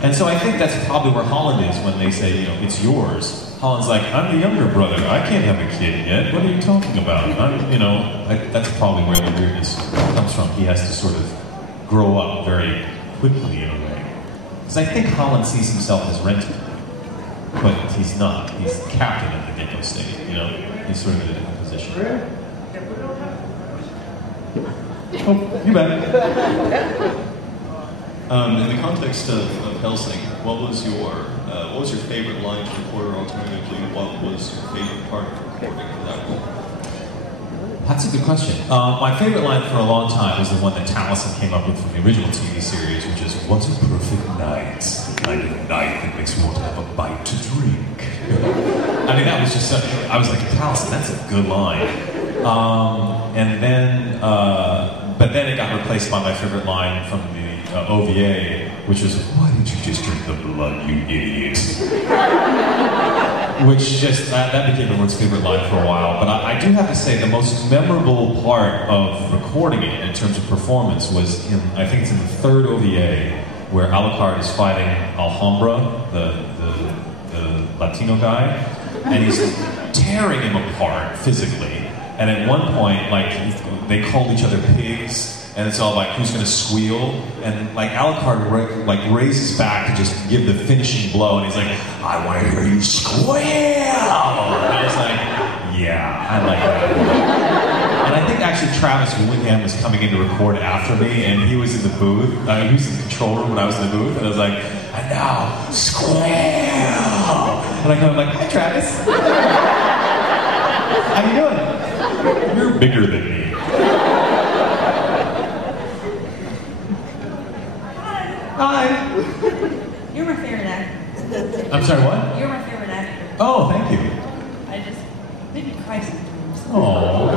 And so I think that's probably where Holland is when they say, you know, it's yours. Holland's like, I'm the younger brother. I can't have a kid yet. What are you talking about? That's probably where the weirdness comes from. He has to sort of grow up very quickly in a way. Because I think Holland sees himself as Renton, but he's not. He's captain of the Gecko State, you know? He's sort of in a different position. Oh, you bet. In the context of Hellsing, what was your favorite line to record, or alternatively, what was your favorite part of recording for that role? That's a good question. My favorite line for a long time was the one that Taliesin came up with from the original TV series, which is, "What a perfect night. The kind of night that makes you want to have a bite to drink." I mean, that was just such a, I was like, Taliesin, that's a good line. But then it got replaced by my favorite line from the OVA, which is, "Why didn't you just drink the blood, you idiot?" Which just, that became everyone's favorite line for a while. But I do have to say, the most memorable part of recording it in terms of performance was in, I think it's in the third OVA, where Alucard is fighting Alhambra, the Latino guy, and he's tearing him apart physically. And at one point, like, they called each other pigs, and it's all like, who's gonna squeal? And like, Alucard raises back to just give the finishing blow, and he's like, "I want to hear you squeal!" And I was like, yeah, I like that. And I think actually Travis Willingham was coming in to record after me, and he was in the booth. He was in the control room when I was in the booth, and I was like, "And now, squeal!" And I come like, "Hi, Travis. How you doing? You're bigger than me." Hi. You're my favorite actor. I'm sorry, what? You're my favorite actor. Oh, thank you. I just make me cry sometimes. Oh.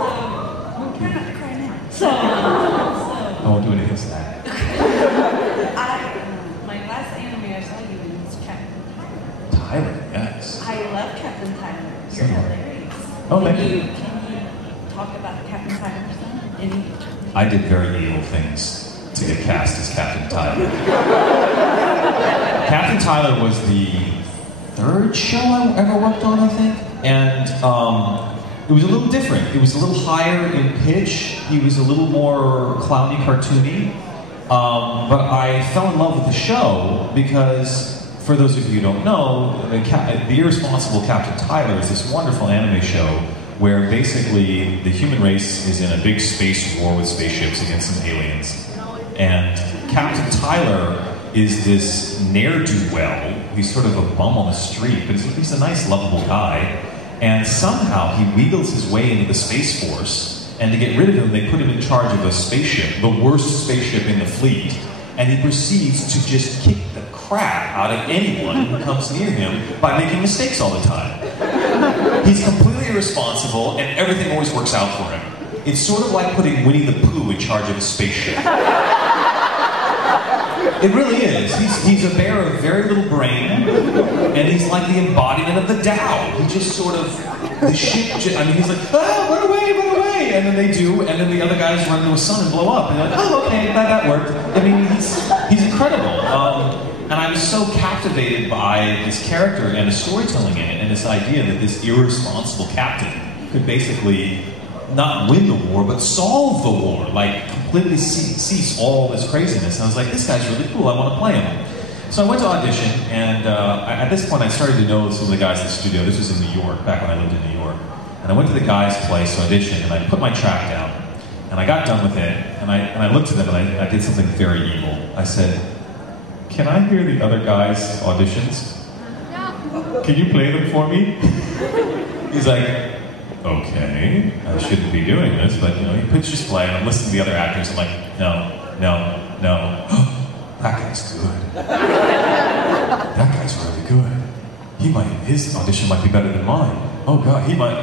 So, we'll try not to cry now. I won't do anything sad. My last anime I saw you in was Captain Tyler. Tyler, yes. I love Captain Tyler. You're So- hilarious. Oh, thank Can you. you talk about Captain Tyler for some? I did very evil things to get cast as Captain Tyler. Captain Tyler was the third show I ever worked on, I think. And it was a little different. It was a little higher in pitch. He was a little more clowny, cartoony. But I fell in love with the show because, for those of you who don't know, The Irresponsible Captain Tyler is this wonderful anime show where basically the human race is in a big space war with spaceships against some aliens. And Captain Tyler is this ne'er-do-well. He's sort of a bum on the street, but he's a nice, lovable guy. And somehow he wheedles his way into the Space Force, and to get rid of him, they put him in charge of a spaceship, the worst spaceship in the fleet. And he proceeds to just kick the crap out of anyone who comes near him by making mistakes all the time. He's completely irresponsible, and everything always works out for him. It's sort of like putting Winnie the Pooh in charge of a spaceship. It really is. He's a bear of very little brain, and he's like the embodiment of the Tao. He just sort of, the ship, he's like, "Ah, run away," and then they do, and then the other guys run into a sun and blow up, and they're like, "Oh, okay, that worked." I mean, he's incredible. And I'm so captivated by this character and the storytelling in it, and this idea that this irresponsible captain could basically not win the war, but solve the war, like completely cease all this craziness. And I was like, this guy's really cool, I want to play him. So I went to audition, and at this point I started to know some of the guys in the studio. This was in New York, back when I lived in New York. And I went to the guy's place to audition, and I put my track down, and I got done with it, and I looked at them, and I did something very evil. I said, "Can I hear the other guys' auditions? Can you play them for me?" He's like, "Okay, I shouldn't be doing this," but you know, he pushes play, and I'm listening to the other actors. I'm like, no. That guy's good. That guy's really good. His audition might be better than mine. Oh God, he might.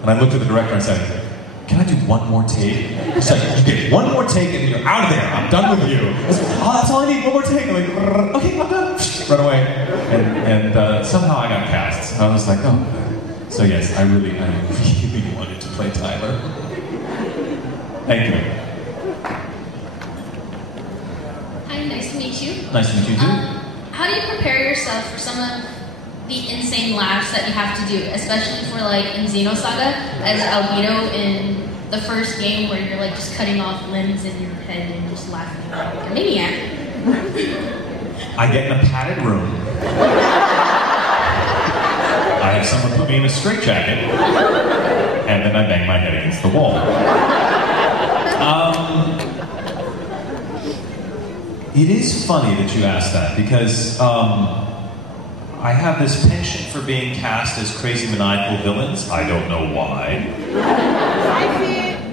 And I looked at the director and I said, "Can I do one more take?" He said, "You get one more take and you're out of there. I'm done with you." I said, "Oh, that's all I need. One more take." I'm like, "Okay, I'm done." Run away. And somehow I got cast. I was like, oh. So yes, I really wanted to play Tyler. Thank you. Hi, nice to meet you. Nice to meet you too. How do you prepare yourself for some of the insane laughs that you have to do, especially for like in Xenosaga as Albedo in the first game where you're like just cutting off limbs in your head and just laughing like a maniac? I get in a padded room. I have someone put me in a straitjacket, and then I bang my head against the wall. It is funny that you asked that, because I have this penchant for being cast as crazy maniacal villains. I don't know why.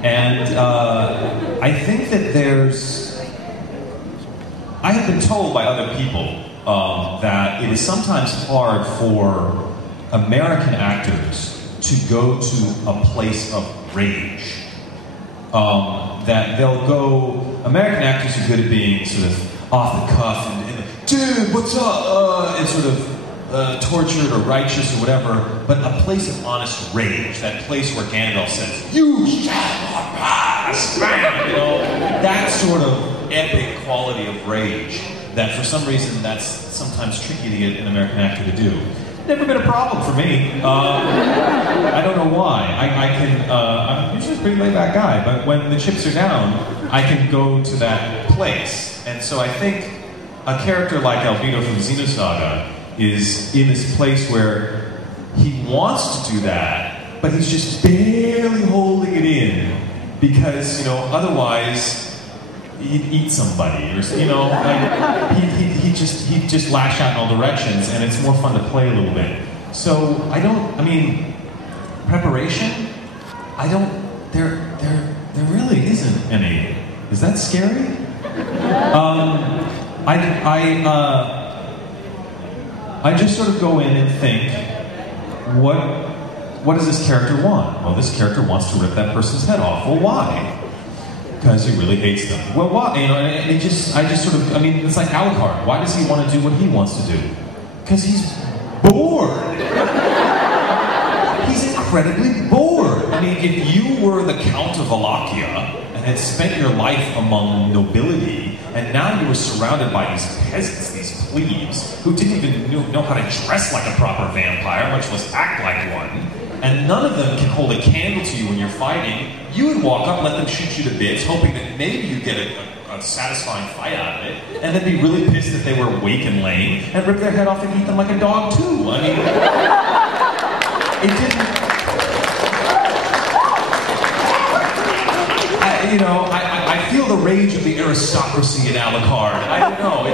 And I think that I have been told by other people that it is sometimes hard for American actors to go to a place of rage. That they'll go, American actors are good at being sort of off the cuff and dude, what's up? And sort of tortured or righteous or whatever, but a place of honest rage, that place where Gandalf says, "You shall not pass," you know, that sort of epic quality of rage, that for some reason that's sometimes tricky to get an American actor to do. Never been a problem for me. I don't know why. I'm usually a pretty laid-back guy, but when the chips are down, I can go to that place. And so I think a character like Albedo from Xenosaga is in this place where he wants to do that, but he's just barely holding it in, because, you know, otherwise he'd eat somebody, or, you know, like, he'd just lash out in all directions, and it's more fun to play a little bit. So preparation, there really isn't any. Is that scary? I just sort of go in and think, what does this character want? Well, this character wants to rip that person's head off. Well, why? Because he really hates them. Well, why? You know, and I just sort of, it's like Alucard. Why does he want to do what he wants to do? Because he's bored. He's incredibly bored. I mean, if you were the Count of Wallachia and had spent your life among nobility, and now you were surrounded by these peasants, these plebes, who didn't even know how to dress like a proper vampire, much less act like one, and none of them can hold a candle to you when you're fighting, you would walk up, let them shoot you to bits, hoping that maybe you'd get a satisfying fight out of it, and then be really pissed that they were weak and lame, and rip their head off and eat them like a dog too. I mean, it didn't... I feel the rage of the aristocracy in Alucard. I don't know. I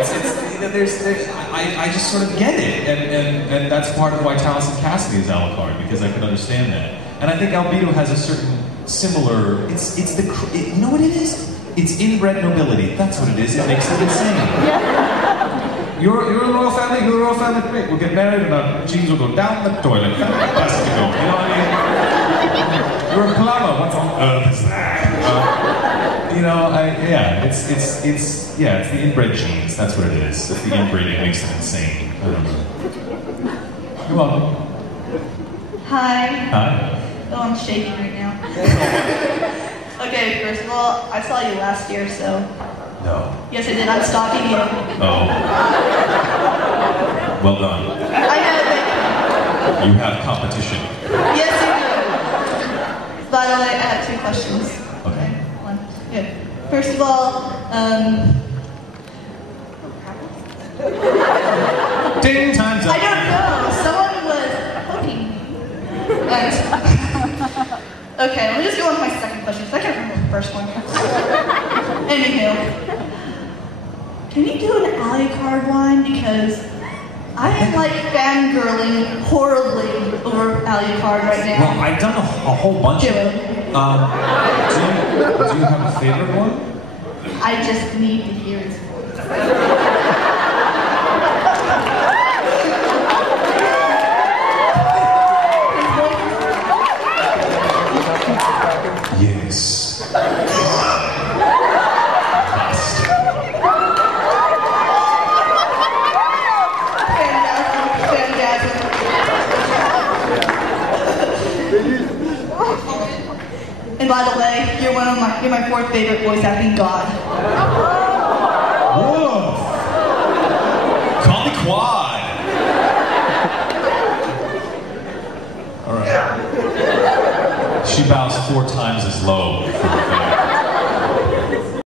just sort of get it, and that's part of why Taliesin Cassidy is Alucard, because I can understand that. And I think Albedo has a certain similar. You know what it is? It's inbred nobility. That's what it is. It makes it insane. Yeah. You're a royal family. You're a royal family. Great. We'll get married, and our jeans will go down the toilet. Fantastic. You know what I mean? You're a plumber. What on earth is that? It's the inbred genes. That's what it is. It's the inbreeding makes it insane. I don't know. You're welcome. Hi. Hi. Oh, I'm shaking right now. Okay, first of all, I saw you last year, so... No. Yes, I did. I'm stalking you. Oh. Well done. I know, thank you. You have competition. Yes, you do. By the way, I have 2 questions. Okay. One. Good. First of all, Ding, time's up. I don't know. Someone was poking me. Okay, let me just go on to my second question, because I can't remember the first one. Anywho, can you do an Alucard line? Because I am like fangirling horribly over Alucard right now. Well, I've done a whole bunch of them. Do you have a favorite one? I just need to hear his voice. Yes. And by the way, you're my 4th favorite voice acting god. Whoa! quad. All right. She bows 4 times as low for the thing.